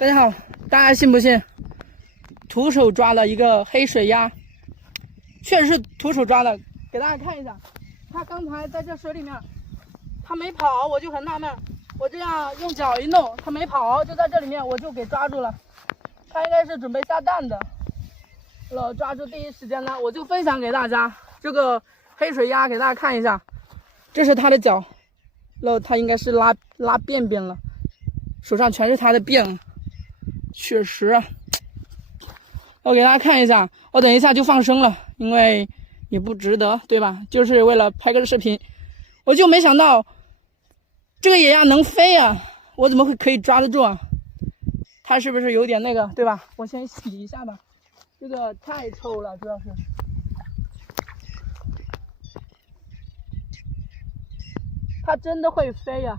大家好，大家信不信？徒手抓了一个黑水鸭，确实是徒手抓的。给大家看一下，他刚才在这水里面，他没跑，我就很纳闷。我这样用脚一弄，他没跑，就在这里面，我就给抓住了。他应该是准备下蛋的。抓住第一时间呢，我就分享给大家这个黑水鸭，给大家看一下。这是它的脚，它应该是拉便便了，手上全是它的便。确实，我给大家看一下，我等一下就放生了，因为也不值得，对吧？就是为了拍个视频，我就没想到这个野鸭能飞啊！我怎么会可以抓得住啊？它是不是有点那个，对吧？我先洗一下吧，这个太臭了，主要是。它真的会飞呀！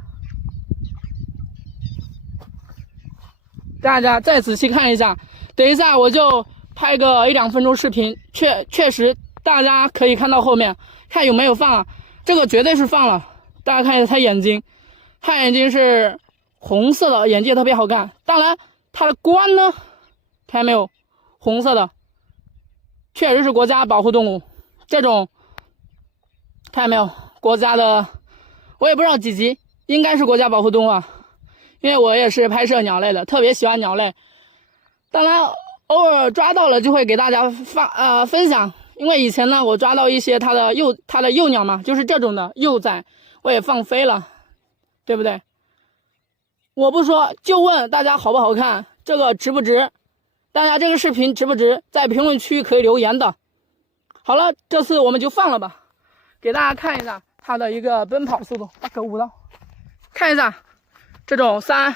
大家再仔细看一下，等一下我就拍个1-2分钟视频，确实大家可以看到后面，看有没有放啊？这个绝对是放了。大家看一下它眼睛，它眼睛是红色的，眼睛特别好看。当然，它的冠呢，看见没有，红色的，确实是国家保护动物。这种看见没有，国家的，我也不知道几级，应该是国家保护动物啊。因为我也是拍摄鸟类的，特别喜欢鸟类。当然，偶尔抓到了就会给大家分享。因为以前呢，我抓到一些它的幼鸟嘛，就是这种的幼崽，我也放飞了，对不对？我不说，就问大家好不好看，这个值不值？大家这个视频值不值？在评论区可以留言的。好了，这次我们就放了吧，给大家看一下它的一个奔跑速度。把狗捂到，看一下。这种3、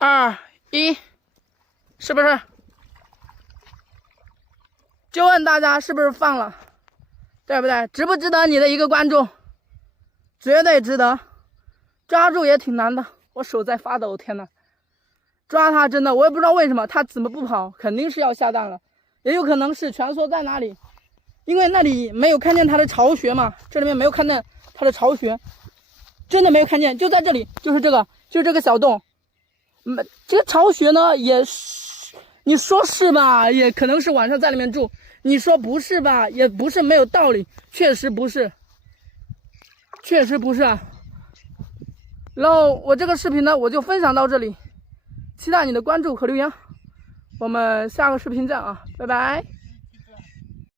2、1，是不是？就问大家是不是放了，对不对？值不值得你的一个关注？绝对值得。抓住也挺难的，我手在发抖，天哪！抓它真的，我也不知道为什么它怎么不跑，肯定是要下蛋了，也有可能是蜷缩在那里，因为那里没有看见它的巢穴嘛，这里面没有看见它的巢穴。真的没有看见，就在这里，就是这个小洞。这个巢穴呢，也是你说是吧，也可能是晚上在里面住；你说不是吧，也不是没有道理，确实不是，确实不是啊。然后我这个视频呢，我就分享到这里，期待你的关注和留言，我们下个视频见啊，拜拜。